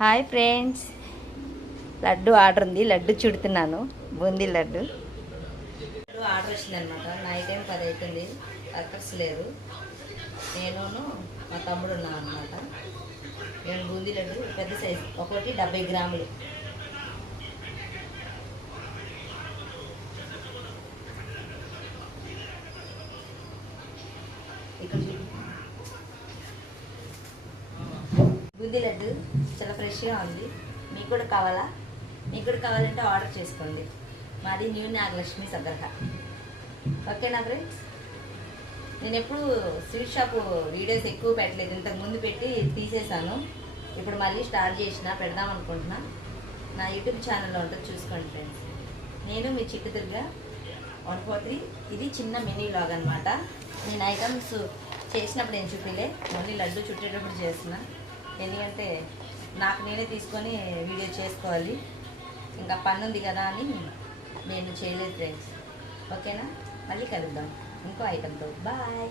Hi friends. Laddu order ఉంది. లడ్డు చుడుతున్నాను. Boondi laddu. Laddu order వచ్చిందనమాట. నైట్ టైం పది అవుతుంది వర్కర్స్ లేరు. నేను మా తమ్ముడు ఉన్నాను అనమాట నేను బూందీ లడ్డు పెద్ద సైజు ఒకటి డెబ్బై గ్రాములు. ఇక్కడ బూందీ లడ్డు చాలా ఫ్రెష్గా ఉంది. మీకు కూడా కావాలా? మీకు కూడా కావాలంటే ఆర్డర్ చేసుకోండి. మాది న్యూ నాగలక్ష్మి సగ్రహ. ఓకేనా ఫ్రెండ్స్? నేను ఎప్పుడు స్వీట్ షాప్ వీడియోస్ ఎక్కువ పెట్టలేదు. ఇంతకుముందు పెట్టి తీసేశాను. ఇప్పుడు మళ్ళీ స్టార్ట్ చేసిన పెడదాం అనుకుంటున్నా. నా యూట్యూబ్ ఛానల్లో ఉంటుంది చూసుకోండి ఫ్రెండ్స్. నేను మీ చిట్టుదుర్గా వన్ ఫోర్ త్రీ. ఇది చిన్న మినీ లాగ్ అనమాట నేను ఐటమ్స్ చేసినప్పుడు నేను చూపిలే. మళ్ళీ లడ్డు చుట్టేటప్పుడు చేస్తున్నా. ఎందుకంటే నాకు నేనే తీసుకొని వీడియో చేసుకోవాలి. ఇంకా పని ఉంది కదా అని నేను చేయలేదు ఫ్రెండ్స్ ఓకేనా? మళ్ళీ కలుద్దాం. ఇంకో ఐటెంతో బాయ్